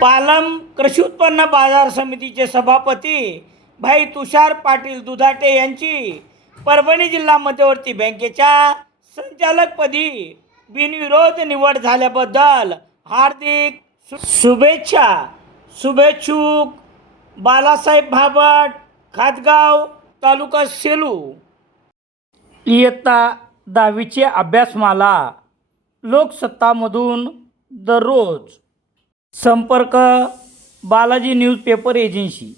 पालम कृषी उत्पन्न बाजार समितीचे सभापती भाई तुषार पाटील दुधाटे यांची परभणी जिल्हा मध्यवर्ती बँकेच्या संचालकपदी बिनविरोध निवड झाल्याबद्दल हार्दिक शुभेच्छा. शुभेच्छुक बालासाहेब भाबड, खातगाव, तालुका सेलू. इयत्ता 10वीची अभ्यासमाला लोकसत्तामधून दररोज. संपर्क बालाजी न्यूजपेपर एजन्सी.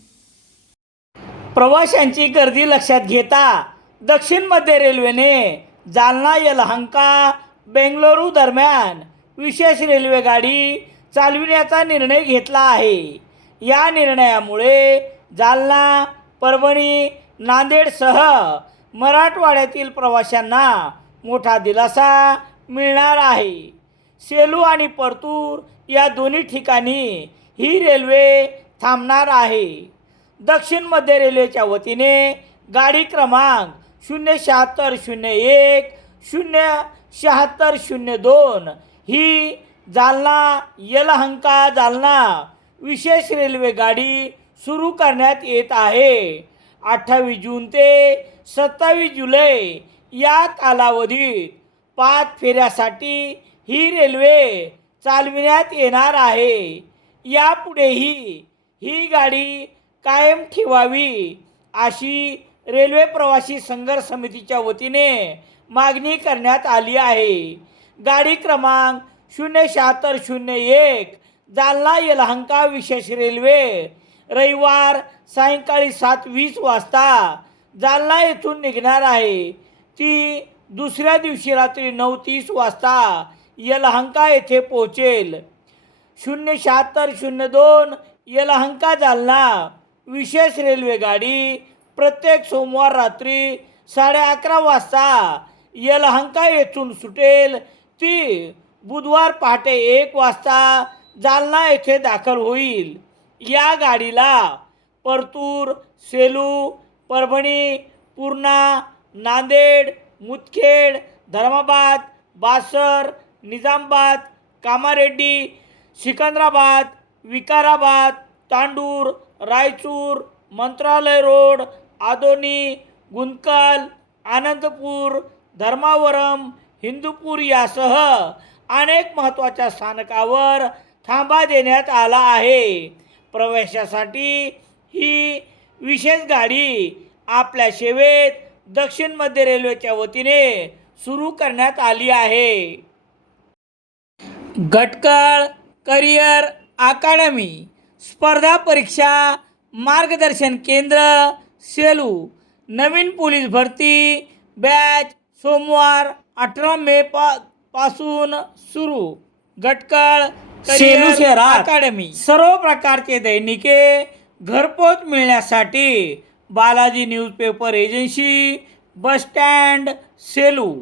प्रवाशांची गर्दी लक्षात घेता दक्षिण मध्य रेल्वेने जालना यलहंका बेंगळुरू दरम्यान विशेष रेल्वे गाडी चालविण्याचा निर्णय घेतला आहे. या निर्णयामुळे जालना, परभणी, नांदेडसह मराठवाड्यातील प्रवाशांना मोठा दिलासा मिळणार आहे. सेलू आणि परतूर या दोन्ही ठिकाणी ही रेल्वे थांबणार आहे. दक्षिण मध्य रेल्वेच्या वतीने गाडी क्रमांक 07601 07602 ही जालना यलहंका जालना विशेष रेल्वे गाडी सुरू करण्यात येत आहे. 28 जून ते 27 जुलै या कालावधीत 5 फेऱ्यासाठी ही रेल्वे चालविण्यात येणार आहे. यापुढेही ही गाडी कायम ठेवावी अशी रेल्वे प्रवासी संघर्ष समितीच्या वतीने मागणी करण्यात आली आहे. गाडी क्रमांक 07601 जालना यलहंका विशेष रेल्वे रविवार सायंकाळी 7:20 वाजता जालना येथून निघणार आहे. ती दुसऱ्या दिवशी रात्री 9:30 वाजता यलहंका येथे पोहोचेल. 07602 यलहंका जालना विशेष रेल्वे गाडी प्रत्येक सोमवार रात्री 11:30 वाजता यलहंका येथून सुटेल. ती बुधवार पहाटे 1 वाजता जालना येथे दाखल होईल. या गाडीला परतूर, सेलू, परभणी, पूर्णा, नांदेड, मुदखेड, धर्माबाद, बासर, निजामाबाद, कामारेड्डी, सिकंदराबाद, विकाराबाद, तांडूर, रायचूर, मंत्रालय रोड, आदोनी, गुंतकल, आनंदपूर, धर्मावरम, हिंदूपूर यासह अनेक महत्त्वाच्या स्थानकावर थांबा देण्यात आला आहे. प्रवेशासाठी ही विशेष गाडी आपल्या सेवेत दक्षिण मध्य रेल्वेच्या वतीने सुरू करण्यात आली आहे. गटकळ करिअर अकादमी स्पर्धा परीक्षा मार्गदर्शन केंद्र सेलू. नवीन पोलीस भरती बॅच सोमवार 18 मे पासून सुरू. गटकळ सेलू शहरात अकादमी सर्व प्रकारचे दैनिके घरपोच मिळण्यासाठी Balaji newspaper agency, bus stand, Selu.